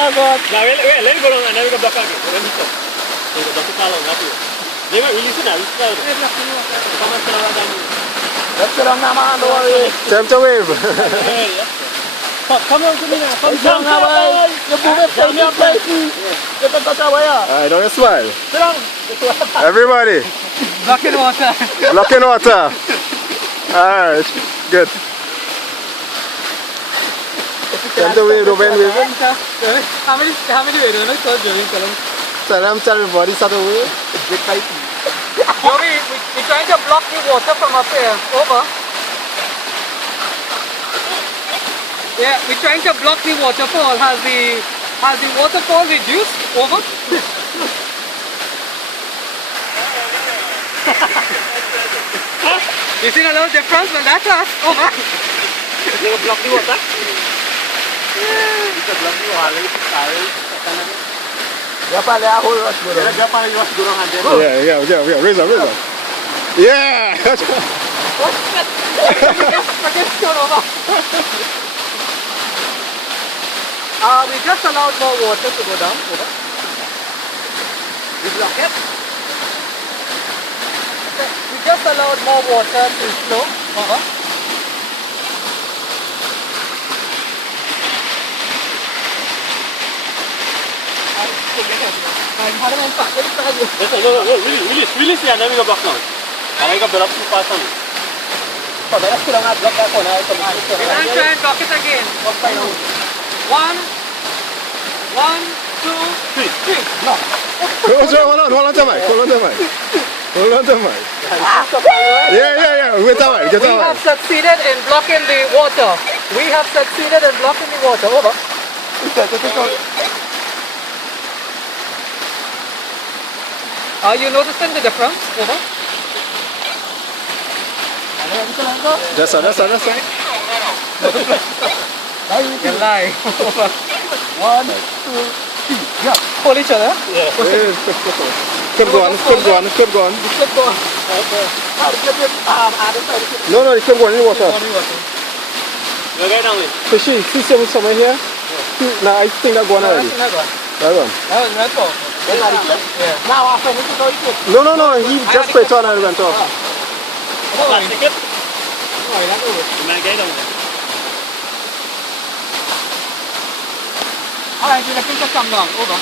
takut. Nah, lain golong anda juga belakang gitu. Lain itu. Itu belakang kalau nggak tuh. Dia mah ini sudah, bisa. Sama serang ada ini. Serang nama anu. Jam to wave. Come on to me now. Come Serang nama. You move it from your place. You can touch away. Alright, don't smile. serang. Everybody, Blocking water. blocking water. Alright, good. Jam to wave, Ruben wave. How many way do you know? Salam, everybody, start the wave. Joey, we're trying to block the water from up here. Over. Yeah, we're trying to block the waterfall. Has the waterfall reduced? Over. You see a little difference when that lasts? Over. You block the water? Kita block the water. Berapa le ahul was guru? Berapa lagi was gurung aja? Yeah, raise up. Yeah! We just allowed more water to go down. Over. We block it. We just allowed more water to flow. Over. Release ya, nabi ka block na. Kaya ka block mo pa sa mo. Padalas ko lang block ako na ito. We're try and block it again. 1, 2, 3. No. Hold on to mic. Yeah, wait a while, get We a while. have succeeded in blocking the water. Over. Are you noticing the difference? Over. Just on that side. You lie. Over. 1, 2, 3. Yeah. Hold each other. Keep going. Keep going. Okay. No, keep going in the water. Okay, now Fishy, see somewhere here? No, I think that one already. That one. Yeah. Now after this go it. No, he just put it on and went off. Plastic it. Alright, you can come down. Over.